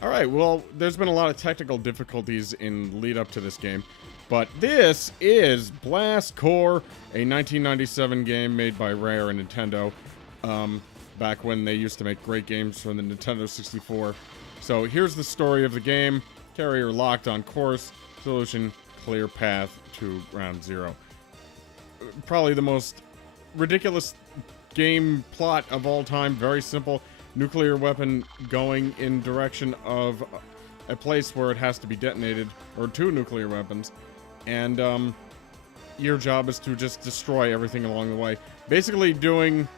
All right, well, there's been a lot of technical difficulties in lead up to this game, but this is Blast Core, a 1997 game made by Rare and Nintendo, back when they used to make great games for the Nintendo 64. So here's the story of the game. Carrier locked on course. Solution, clear path to round zero. Probably the most ridiculous game plot of all time. Very simple. Nuclear weapon going in direction of a place where it has to be detonated, or two nuclear weapons, and your job is to just destroy everything along the way. Basically doing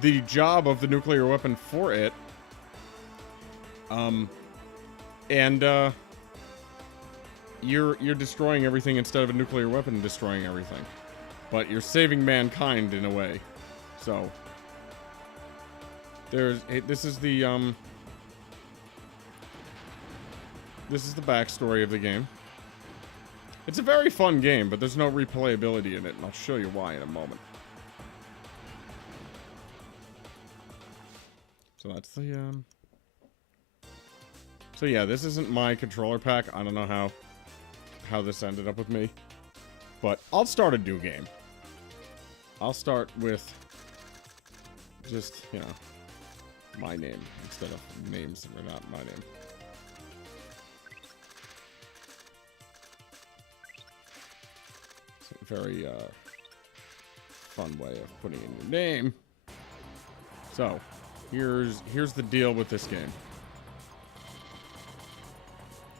the job of the nuclear weapon for it. You're destroying everything instead of a nuclear weapon destroying everything. But you're saving mankind in a way. So this is the backstory of the game. It's a very fun game, but there's no replayability in it, and I'll show you why in a moment. So that's the So yeah, this isn't my controller pack. I don't know how this ended up with me, but I'll start a new game. I'll start with just, you know, my name instead of names that are not my name. It's a very fun way of putting in your name. So here's the deal with this game.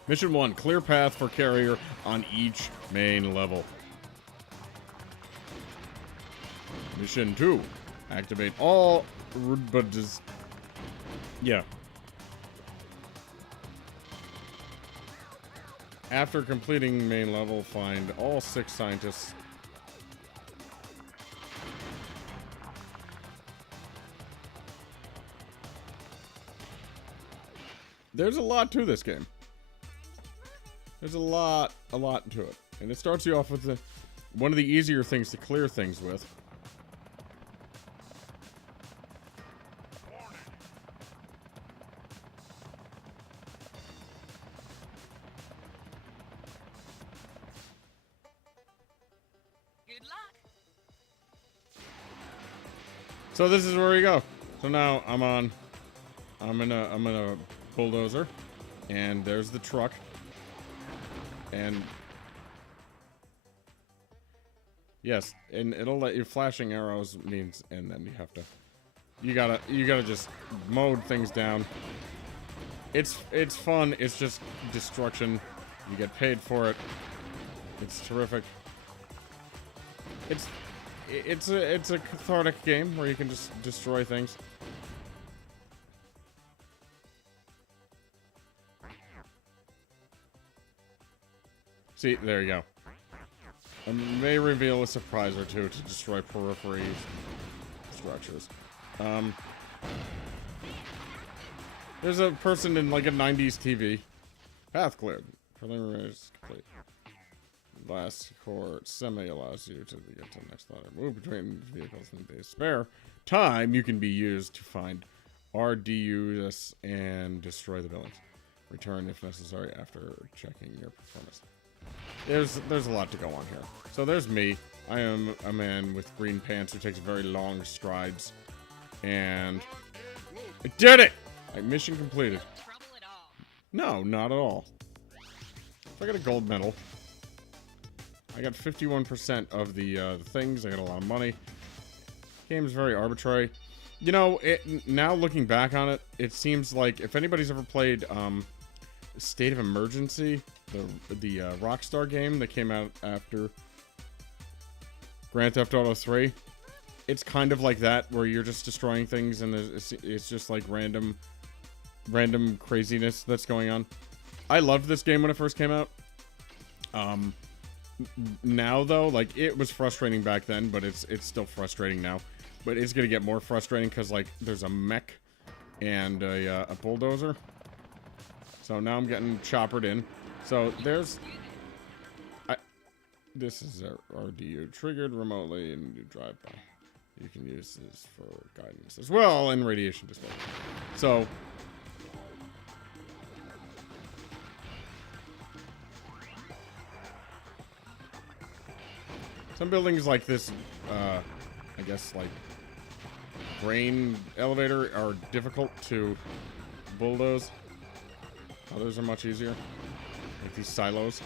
Mission 1, clear path for carrier on each main level. Mission 2, activate all but just yeah. After completing main level, find all 6 scientists. There's a lot to this game. There's a lot to it. And it starts you off with one of the easier things to clear things with. So this is where we go. So now I'm in a bulldozer, and there's the truck, and yes, and it'll let you flashing arrows means, and then you gotta just mowed things down. It's fun. It's just destruction. You get paid for it. It's terrific. It's a cathartic game where you can just destroy things. See, there you go. I may reveal a surprise or two to destroy periphery structures. There's a person in like a 90s TV. Path cleared. Preliminaries complete. Last core semi allows you to get to the next letter. Move between vehicles in the spare time you can be used to find RDUs and destroy the buildings. Return if necessary after checking your performance. There's a lot to go on here. So there's me. I am a man with green pants who takes very long strides. And I did it! Mission completed. No, not at all. So I got a gold medal. I got 51% of the things. I got a lot of money. Game's very arbitrary. You know, now looking back on it, it seems like if anybody's ever played State of Emergency, the Rockstar game that came out after Grand Theft Auto 3, it's kind of like that, where you're just destroying things and it's just like random craziness that's going on. I loved this game when it first came out. Now though, like, it was frustrating back then, but it's still frustrating now. But it's gonna get more frustrating because, like, there's a mech and a bulldozer. So now I'm getting choppered in. So there's this is a RDU triggered remotely and you drive by. You can use this for guidance as well and radiation display. So Some buildings like this, I guess, like, grain elevator are difficult to bulldoze. Others are much easier. Like these silos.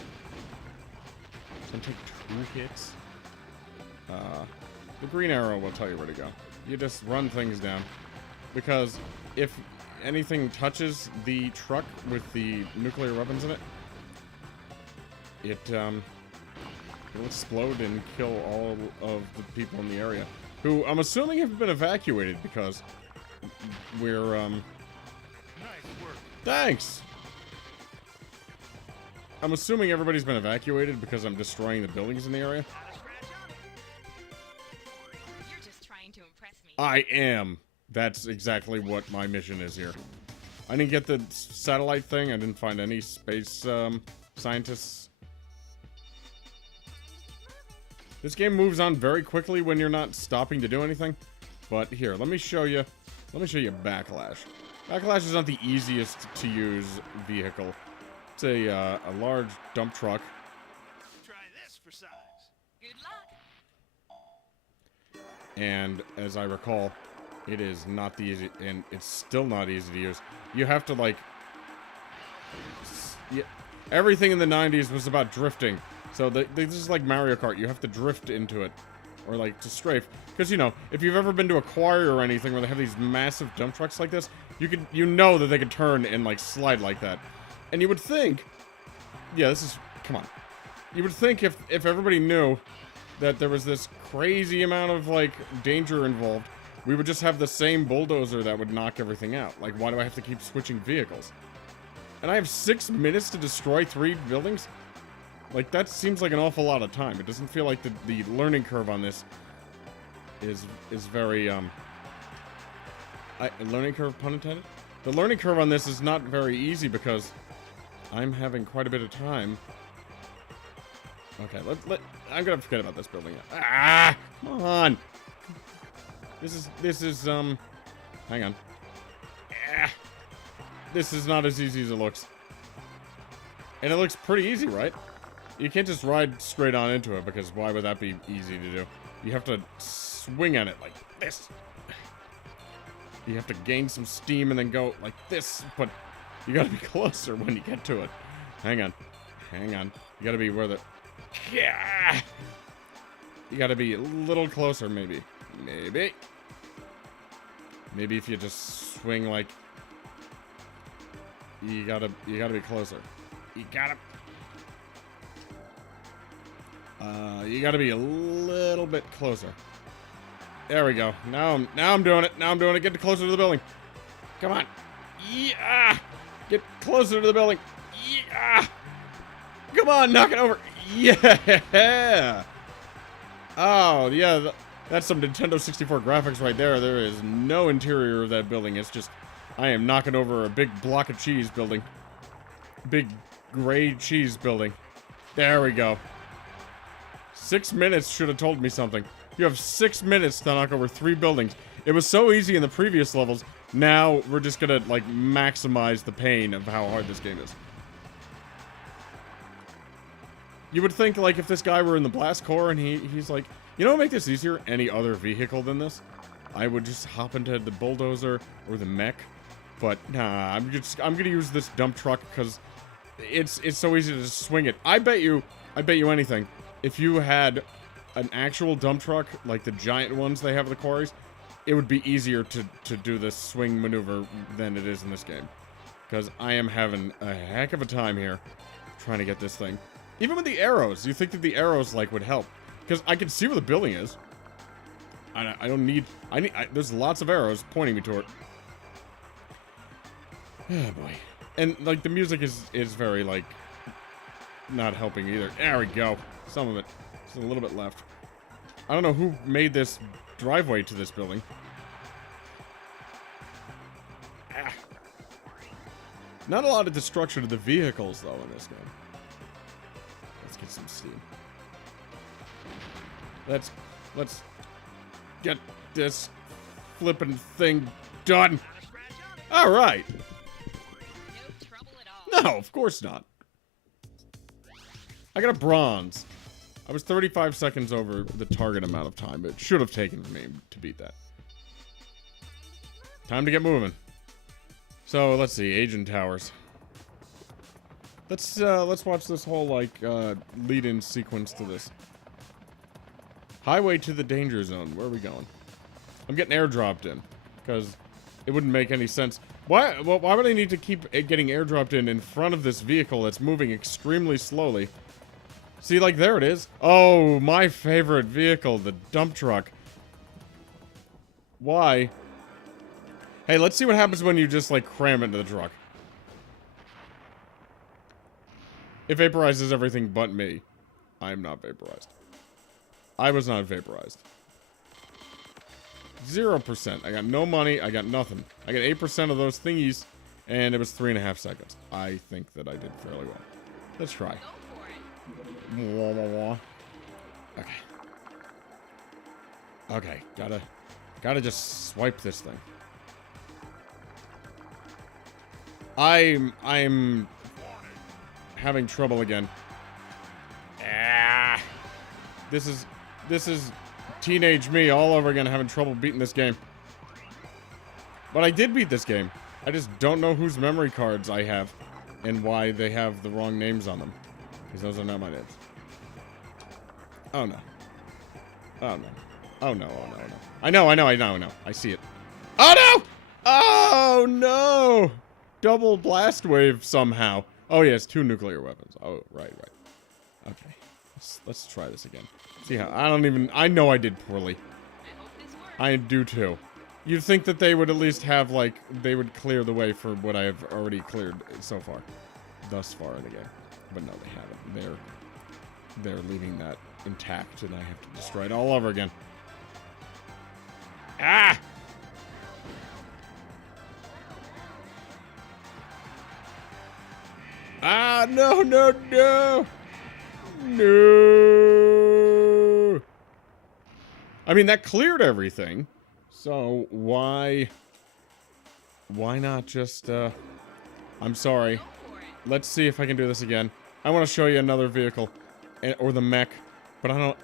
It's gonna take 2 hits. The green arrow will tell you where to go. You just run things down. Because if anything touches the truck with the nuclear weapons in it, it'll explode and kill all of the people in the area. Who, I'm assuming, have been evacuated because we're, Nice work. Thanks! I'm assuming everybody's been evacuated because I'm destroying the buildings in the area. You're just trying to impress me. I am. That's exactly what my mission is here. I didn't get the satellite thing. I didn't find any space scientists. This game moves on very quickly when you're not stopping to do anything. But here, let me show you. Let me show you Backlash. Backlash is not the easiest to use vehicle. It's a large dump truck. Try this for size. Good luck. And as I recall, it is not the easy, and it's still not easy to use. You have to, like, yeah, everything in the 90s was about drifting. So this is like Mario Kart. You have to drift into it, or like to strafe. Because, you know, if you've ever been to a choir or anything where they have these massive dump trucks like this, you know that they could turn and like slide like that. And you would think, yeah, come on. You would think if everybody knew that there was this crazy amount of like danger involved, we would just have the same bulldozer that would knock everything out. Like, why do I have to keep switching vehicles? And I have 6 minutes to destroy 3 buildings? Like, that seems like an awful lot of time. It doesn't feel like the learning curve on this is very, learning curve, pun intended? The learning curve on this is not very easy because I'm having quite a bit of time. Okay, I'm gonna forget about this building. Ah! Come on! This is, hang on. Ah, this is not as easy as it looks. And it looks pretty easy, right? You can't just ride straight on into it, because why would that be easy to do? You have to swing on it like this. You have to gain some steam and then go like this, but you gotta be closer when you get to it. Hang on. Hang on. You gotta be where the... Yeah! You gotta be a little closer, maybe. Maybe. Maybe if you just swing like... You gotta be closer. You gotta be a little bit closer. There we go. Now I'm doing it. Now I'm doing it. Get closer to the building. Come on. Yeah! Get closer to the building. Yeah! Come on, knock it over. Yeah! Oh, yeah. That's some Nintendo 64 graphics right there. There is no interior of that building. It's just, I am knocking over a big block of cheese building. Big gray cheese building. There we go. 6 minutes should have told me something. You have 6 minutes to knock over 3 buildings. It was so easy in the previous levels. Now we're just gonna, like, maximize the pain of how hard this game is. You would think, like, if this guy were in the blast core and he's like, you know what would make this easier? Any other vehicle than this? I would just hop into the bulldozer or the mech. But nah, I'm gonna use this dump truck because it's so easy to just swing it. I bet you anything. If you had an actual dump truck, like the giant ones they have at the quarries, it would be easier to do this swing maneuver than it is in this game. Because I am having a heck of a time here trying to get this thing. Even with the arrows, you think that the arrows, like, would help. Because I can see where the building is. I don't need... there's lots of arrows pointing me toward. Oh, boy. And, like, the music is very, like, not helping either. There we go. Some of it. Just a little bit left. I don't know who made this driveway to this building. Ah. Not a lot of destruction of the vehicles, though, in this game. Let's get some steam. Let's get this flippin' thing done. All right. No trouble at all. No, of course not. I got a bronze. I was 35 seconds over the target amount of time. It should have taken me to beat that. Time to get moving. So, let's see. Agent Towers. Let's watch this whole, like, lead-in sequence to this. Highway to the danger zone. Where are we going? I'm getting airdropped in. Because it wouldn't make any sense. Why would I need to keep getting airdropped in front of this vehicle that's moving extremely slowly? See, like, there it is. Oh, my favorite vehicle, the dump truck. Why? Hey, let's see what happens when you just, like, cram into the truck. It vaporizes everything but me. I am not vaporized. I was not vaporized. 0%. I got no money. I got nothing. I got 8% of those thingies, and it was 3.5 seconds. I think that I did fairly well. Let's try. Okay. Okay, gotta just swipe this thing. I'm having trouble again. Ah, this is teenage me all over again, having trouble beating this game. But I did beat this game. I just don't know whose memory cards I have and why they have the wrong names on them. Because those are not my names. Oh no. Oh no. Oh no, oh no, oh no. I know. I see it. Oh no! Oh no! Double blast wave somehow. Oh yes, 2 nuclear weapons. Oh, right. Okay. Let's try this again. See how, I know I did poorly. I do too. You'd think that they would at least have, like, they would clear the way for what I have already cleared so far. Thus far in the game. But no, they haven't. They're leaving that intact, and I have to destroy it all over again. Ah! Ah, no! No! I mean, that cleared everything. So, why not just, I'm sorry. Let's see if I can do this again. I want to show you another vehicle. Or the mech. But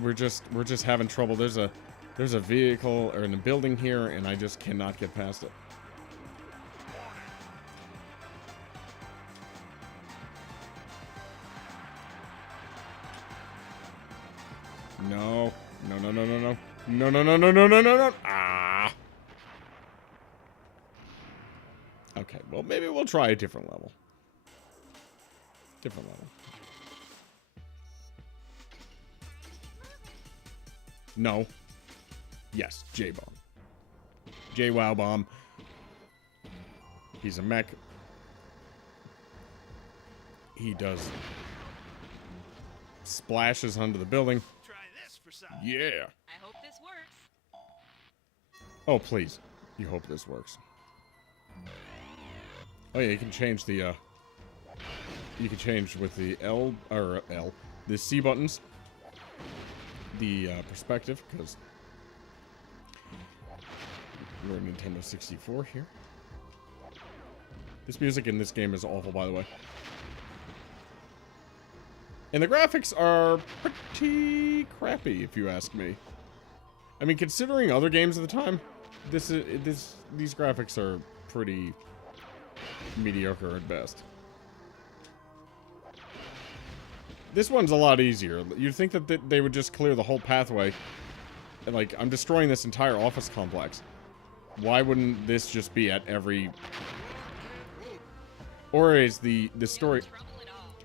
we're just having trouble. There's a vehicle, or in a building here, and I just cannot get past it. No. No. Ah. Okay, well, maybe we'll try a different level. No. Yes, J-Bomb. J-Wow Bomb. He's a mech. He does splashes onto the building. Try this for size. Yeah. I hope this works. Oh, please. You hope this works. Oh yeah, you can change the, you can change with the the C buttons. The, perspective, because we're Nintendo 64 here. This music in this game is awful, by the way. And the graphics are pretty crappy, if you ask me. I mean, considering other games of the time, these graphics are pretty mediocre at best. This one's a lot easier. You'd think that they would just clear the whole pathway. And, like, I'm destroying this entire office complex. Why wouldn't this just be at every... Or is the story...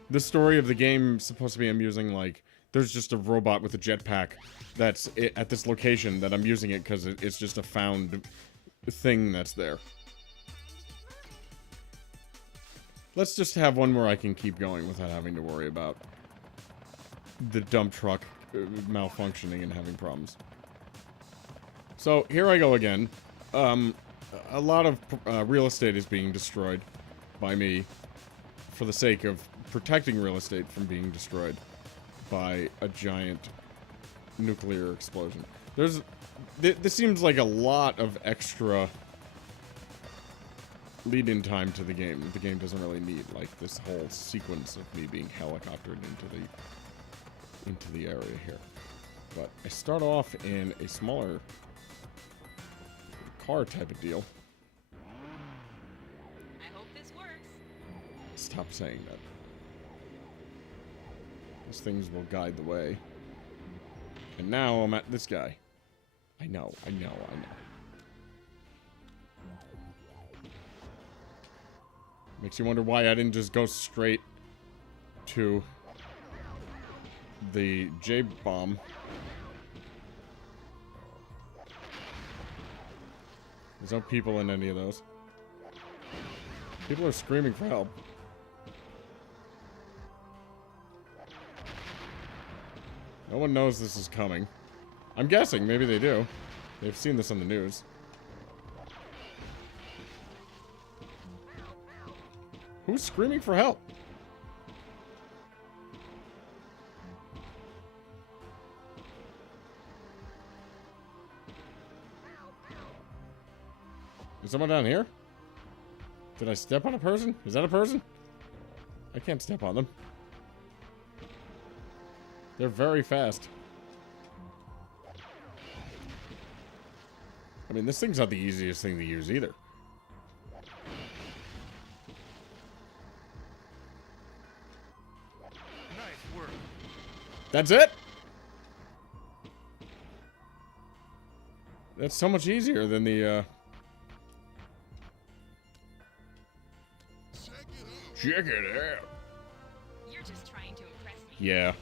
The story of the game supposed to be I'm using, like... There's just a robot with a jetpack that's at this location that I'm using it because it's just a found thing that's there. Let's just have one where I can keep going without having to worry about the dump truck malfunctioning and having problems. So, here I go again. A lot of real estate is being destroyed by me for the sake of protecting real estate from being destroyed by a giant nuclear explosion. This seems like a lot of extra lead-in time to the game that the game doesn't really need, like this whole sequence of me being helicoptered into into the area here. But I start off in a smaller car type of deal. I hope this works. Stop saying that. These things will guide the way. And now I'm at this guy. I know. Makes you wonder why I didn't just go straight to the J-bomb. There's no people in any of those. People are screaming for help. No one knows this is coming. I'm guessing. Maybe they do. They've seen this on the news. Who's screaming for help? Is someone down here? Did I step on a person? Is that a person? I can't step on them. They're very fast. I mean, this thing's not the easiest thing to use either. Nice work. That's it? That's so much easier than the, Check it out. You're just trying to impress me. Yeah.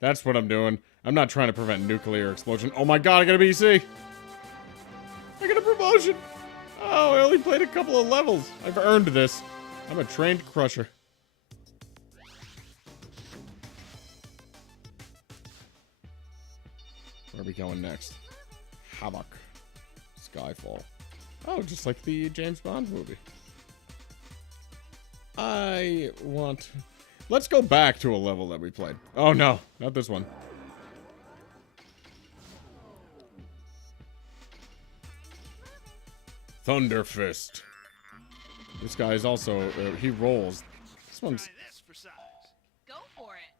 That's what I'm doing. I'm not trying to prevent nuclear explosion. Oh my god, I got a BC! I got a promotion! Oh, I only played a couple of levels. I've earned this. I'm a trained crusher. Where are we going next? Havoc. Skyfall. Oh, just like the James Bond movie. I want... Let's go back to a level that we played. Oh no, not this one. Thunder Fist. This guy is also... he rolls. This one's... Try this for size. Go for it.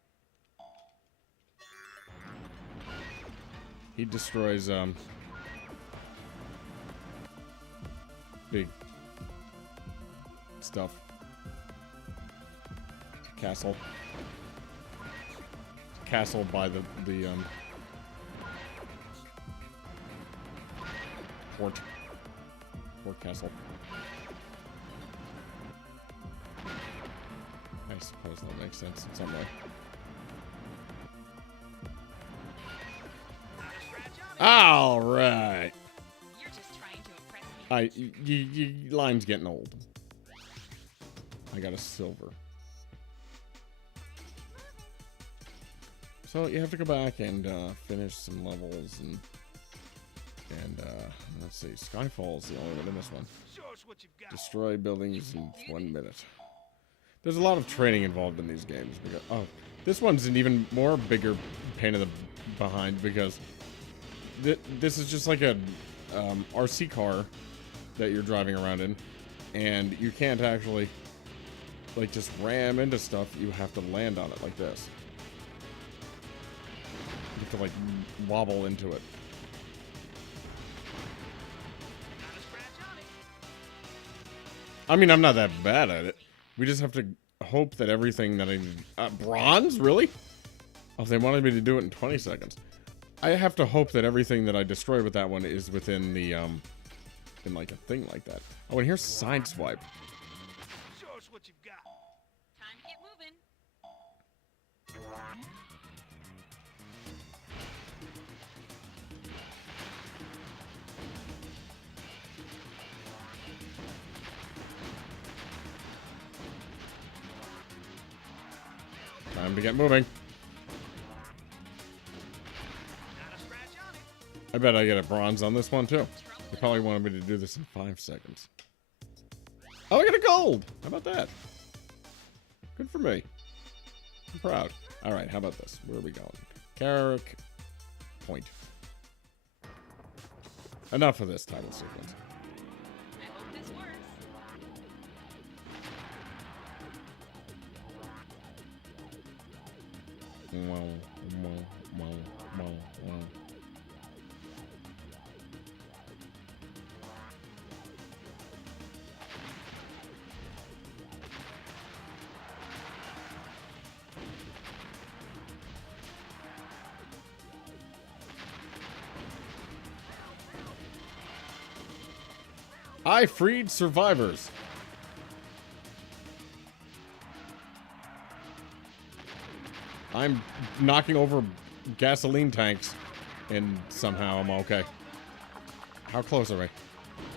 He destroys, big stuff. Castle. Castle by the fort. Fort castle. I suppose that makes sense in some way. All right. You're just trying to impress me. Lime's getting old. I got a silver. So you have to go back and finish some levels and let's see, Skyfall is the only one in this one. Show us what you've got. Destroy buildings in 1 minute. There's a lot of training involved in these games because this one's an even more bigger pain in the behind because this is just like a RC car that you're driving around in, and you can't actually like just ram into stuff. You have to land on it like this. You have to like wobble into it. I mean, I'm not that bad at it. We just have to hope that everything that I bronze, really? Oh, they wanted me to do it in 20 seconds. I have to hope that everything that I destroy with that one is within the in like a thing like that. Oh, and here's Sideswipe. Show us what you've got. Time to get moving. Time to get moving. Not a scratch on it. I bet I get a bronze on this one too. They probably wanted me to do this in 5 seconds. Oh, I got a gold! How about that? Good for me. I'm proud. Alright, how about this? Where are we going? Carrick Point. Enough of this title sequence. I hope this works. I freed survivors. I'm knocking over gasoline tanks, and somehow I'm okay. How close are we?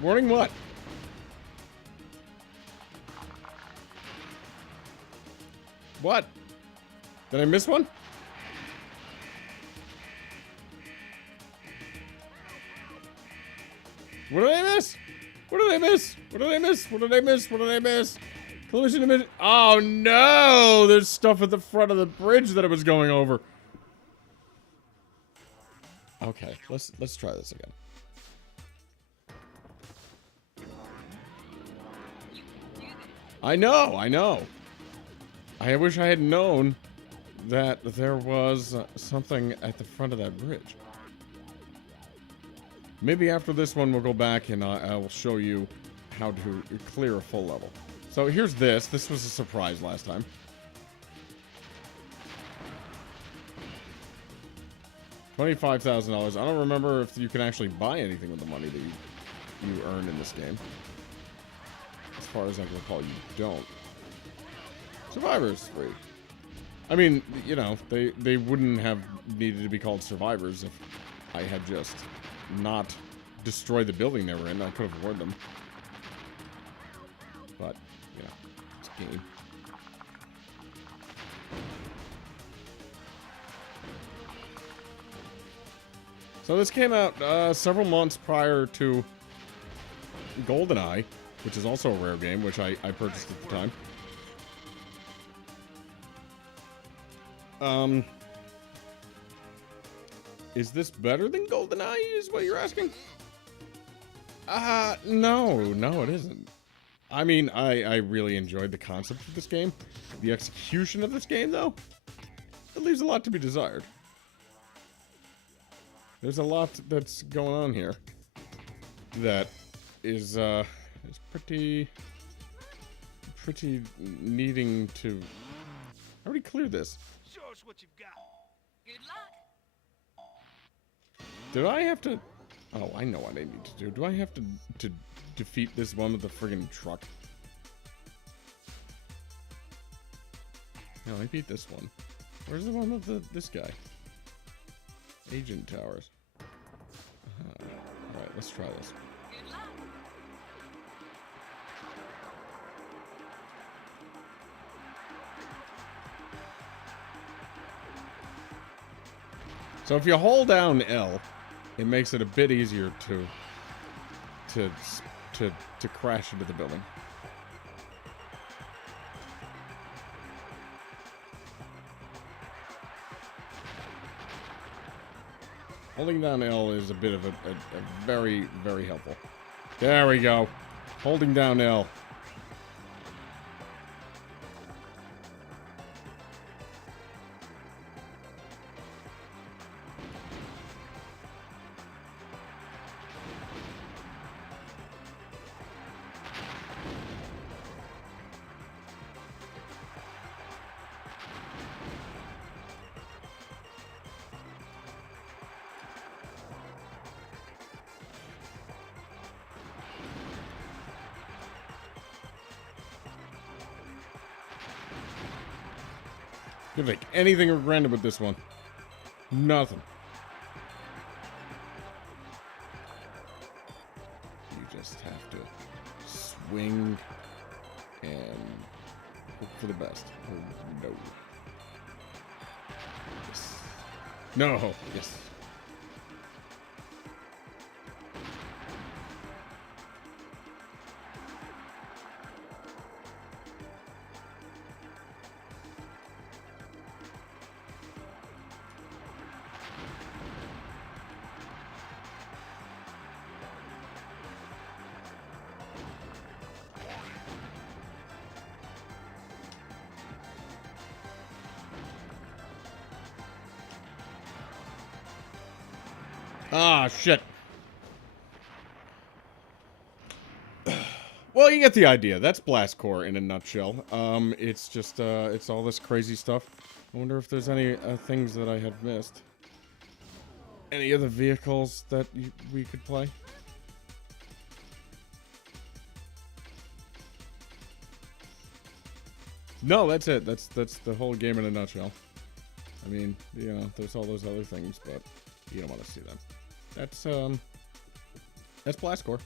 Warning what? What? Did I miss one? What did I miss? What did I miss? What did I miss? What did I miss? What did I miss? Collision image. Oh no! There's stuff at the front of the bridge that I was going over. Okay, let's try this again. I know. I wish I had known that there was something at the front of that bridge. Maybe after this one, we'll go back and I will show you how to clear a full level. So here's this. This was a surprise last time. $25,000. I don't remember if you can actually buy anything with the money that you earn in this game. As far as I can recall, you don't. Survivors free. I mean, you know, they wouldn't have needed to be called survivors if I had just not destroyed the building they were in. I could have avoided them. But, you know, it's a game. So this came out several months prior to GoldenEye, which is also a rare game, which I purchased at the time. Is this better than GoldenEye, is what you're asking? No, it isn't. I mean, I really enjoyed the concept of this game. The execution of this game, though, it leaves a lot to be desired. There's a lot that's going on here that is pretty needing to... I already cleared this. Show us what you've got. Good luck. Did I have to... Oh, I know what I need to do. Do I have to defeat this one with the friggin' truck? No, I beat this one. Where's the one with this guy? Agent Towers. Alright, let's try this. Good luck. So if you hold down L, it makes it a bit easier to crash into the building. Holding down L is a bit of a very, very helpful. There we go. Holding down L. Could make anything for granted with this one. Nothing. You just have to swing and hope for the best. Oh, no. Yes. No. Yes. Ah, shit. Well, you get the idea. That's Blast Corps in a nutshell. It's just, it's all this crazy stuff. I wonder if there's any things that I have missed. Any other vehicles that we could play? No, that's it. That's the whole game in a nutshell. I mean, you know, there's all those other things, but you don't want to see them. That's Blast Corps.